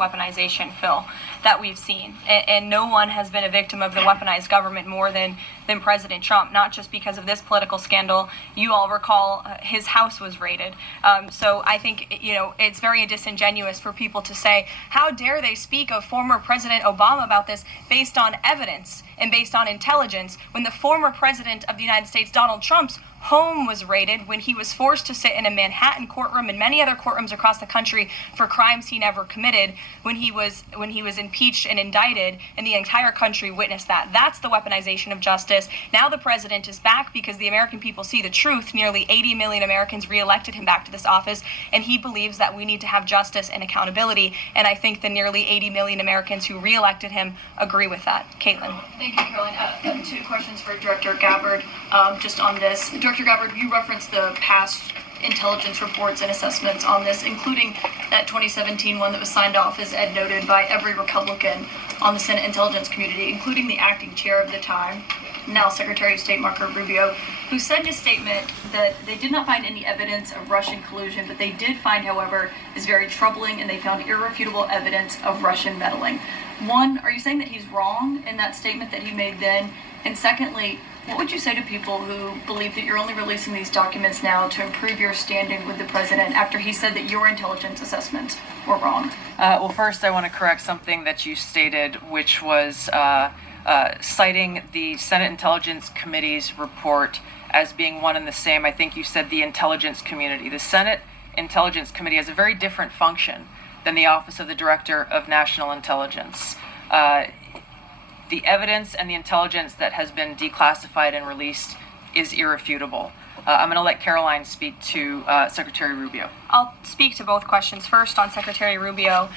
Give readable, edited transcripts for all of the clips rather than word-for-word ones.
weaponization, Phil, that we've seen. And no one has been a victim of the weaponized government more than President Trump, not just because of this political scandal. You all recall his house was raided. So I think, it's very disingenuous for people to say, how dare they speak of former President Obama about this based on evidence and based on intelligence, when the former president of the United States, Donald Trump's home was raided, when he was forced to sit in a Manhattan courtroom and many other courtrooms across the country for crimes he never committed, when he was impeached and indicted, and the entire country witnessed that. That's the weaponization of justice. Now the president is back because the American people see the truth. Nearly 80 million Americans reelected him back to this office, and he believes that we need to have justice and accountability. And I think the nearly 80 million Americans who reelected him agree with that. Caitlin. Thank you, Caroline. Two questions for Director Gabbard, just on this. Director Gabbard, you referenced the past intelligence reports and assessments on this, including that 2017 one that was signed off, as Ed noted, by every Republican on the Senate Intelligence Community, including the acting chair of the time, now Secretary of State Marco Rubio, who said in a statement that they did not find any evidence of Russian collusion, but they did find, however, is very troubling, and they found irrefutable evidence of Russian meddling. One, are you saying that he's wrong in that statement that he made then? And secondly, what would you say to people who believe that you're only releasing these documents now to improve your standing with the president after he said that your intelligence assessments were wrong? Well, first I want to correct something that you stated, which was citing the Senate Intelligence Committee's report as being one and the same. I think you said the intelligence community. The Senate Intelligence Committee has a very different function than the Office of the Director of National Intelligence. The evidence and the intelligence that has been declassified and released is irrefutable. I'm going to let Caroline speak to Secretary Rubio. I'll speak to both questions. First, on Secretary Rubio,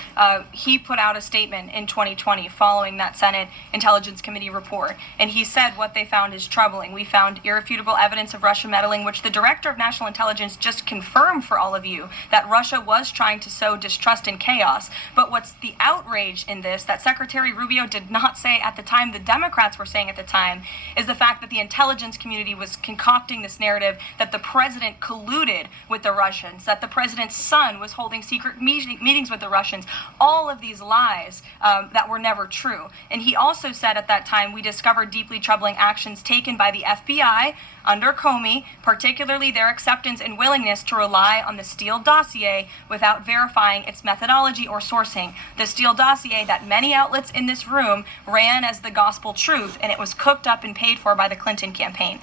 he put out a statement in 2020 following that Senate Intelligence Committee report, and he said what they found is troubling. We found irrefutable evidence of Russian meddling, which the Director of National Intelligence just confirmed for all of you, that Russia was trying to sow distrust and chaos. But what's the outrage in this that Secretary Rubio did not say at the time, the Democrats were saying at the time, is the fact that the intelligence community was concocting this narrative that the president colluded with the Russians, that the president's son was holding secret meetings with the Russians, all of these lies that were never true. And he also said at that time, we discovered deeply troubling actions taken by the FBI under Comey, particularly their acceptance and willingness to rely on the Steele dossier without verifying its methodology or sourcing. The Steele dossier that many outlets in this room ran as the gospel truth, and it was cooked up and paid for by the Clinton campaign.